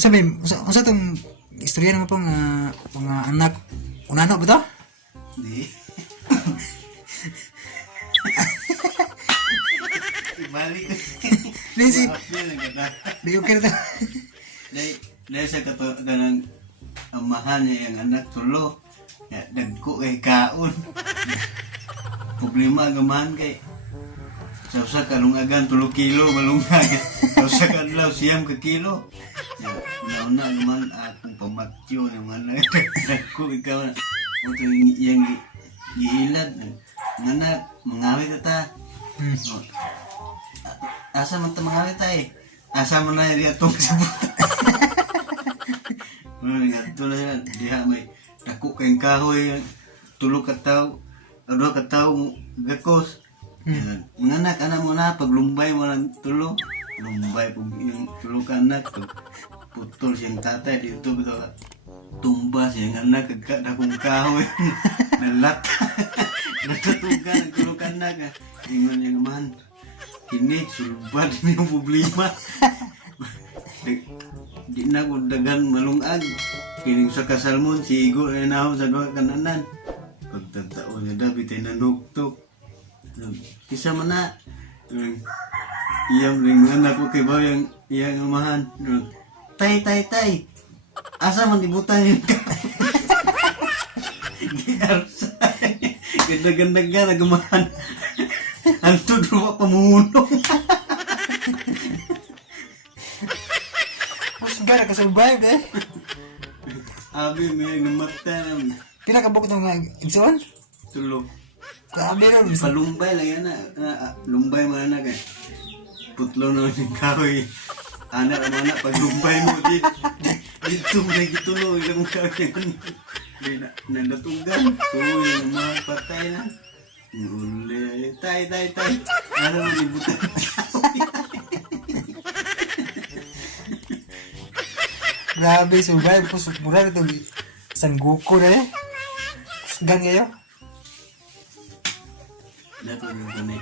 Sabi, unsa tong istorya naman pong mga anak unano ba to? Di. Balik. Lazy. Apil ang ganda. Di okay na to. Dahil sa kanang amahan niya yung anak tulo. Ya, dagko kay kaon. Problema gamahan kay sa kalungagan 3 kilo malungag. Sa kadlaw siyam ka kilo. Ya, una naman akong pamatyo ng mga dagko ikaw na. Ito yung giilad. Anak, mangawit ta. Oh. Asa man ta mangawit tay? Asa man na ri atong sabot. Nga tulad diha may dako kay kahoy 3 ka tawo, 2 ka tawo gakos. Mga anak ana mo na paglumbay mo ng tulo, lumbay pag yung 3 ka anak putol siyang tatay dito bito tumba siyang anak dakong kahoy nalat natutugan ang 3 ka anak ingon niya naman ini sulbad yung problema. Di na ko dagan malungag kining sa kasalmon sigo na naho sa duha kananan pagtatao niya dapat ay nanuktok kisa man na iyang ring anak ko kay ba iyang amahan tay asa man ibutan yun ka giarsay ganda-ganda ka nagamahan anto duwa pamunong. Gara ka survive eh. Abi may namata naman. Pila ka bukod ng igsoon? Tulo. Grabe ron. Palumbay lang yan na. Lumbay mo na kay. Putlo na yung kahoy. Anak ang anak paglumbay mo dito may gitulo. Ilang kahoy yan. Nandatugan. Tuloy yung mga patay na. Uli. Tay. Ano mo ibutan Grabe, survive po. Mura ito. Sangguko na eh. Gang ngayon. Dato yung kami.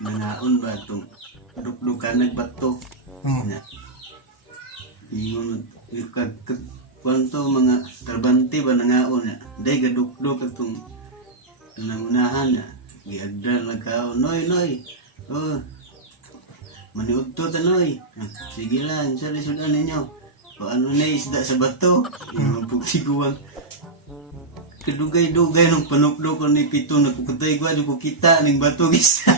Nangaon ba itong dukdukan nagbato. Yung kwanto mga trabante ba nangaon na. Day gadukduk itong nangunahan na. Giagdal nagkaon. Noy. Oh. Maniudto ta noy. Sige lang. Sa lisudan ninyo. O ano na isda sa bato, yung magsiguang kadugay-dugay ng panukdo ko ni Pito nagkukutay ko, ano ko kita ng bato gisa.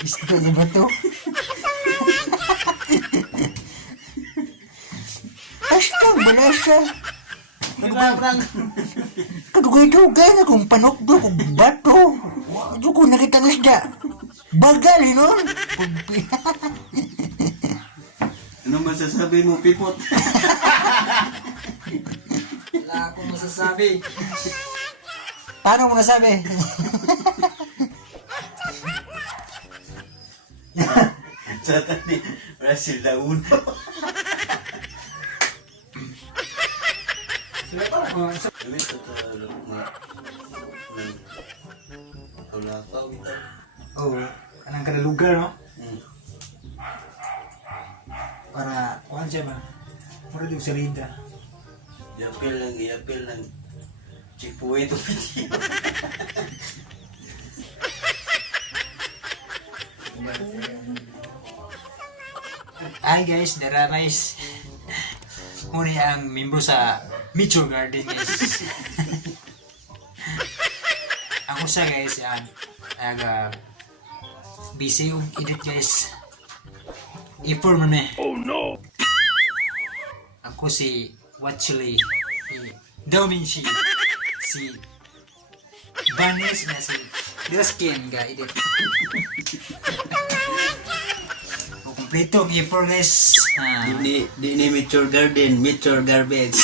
Isda sa bato. Balasa. Kadugay-dugay na kung panukdo kung bato. Wado ko nakita ng isda. Bagal, yun. Ano masasabi mo, Pipot? Wala akong masasabi. Paano mo nasabi? Sa tani, wala sila uno. Sila pa na. Kami sa Tulapaw ito. Oo. Anong kada lugar, no? Para, kuhan siya ba? Mura yung salida. Iapil lang. Chipuwe ito video. Hi guys, Daramais. Muna ang membro sa Mitchell Garden, guys. Ako sa guys, yan. Busy yung edit, guys. Ipor mo na. Oh no! Ako si Watchley. Dominchi. Si Banis na si Draskin ga edit. Kompleto ang ipor, guys. Di ni Mature Garden, Mature Garbage.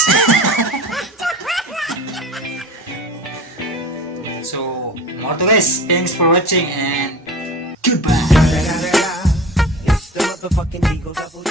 So, more to guys. Thanks for watching and goodbye. It's the motherfucking Eagle Double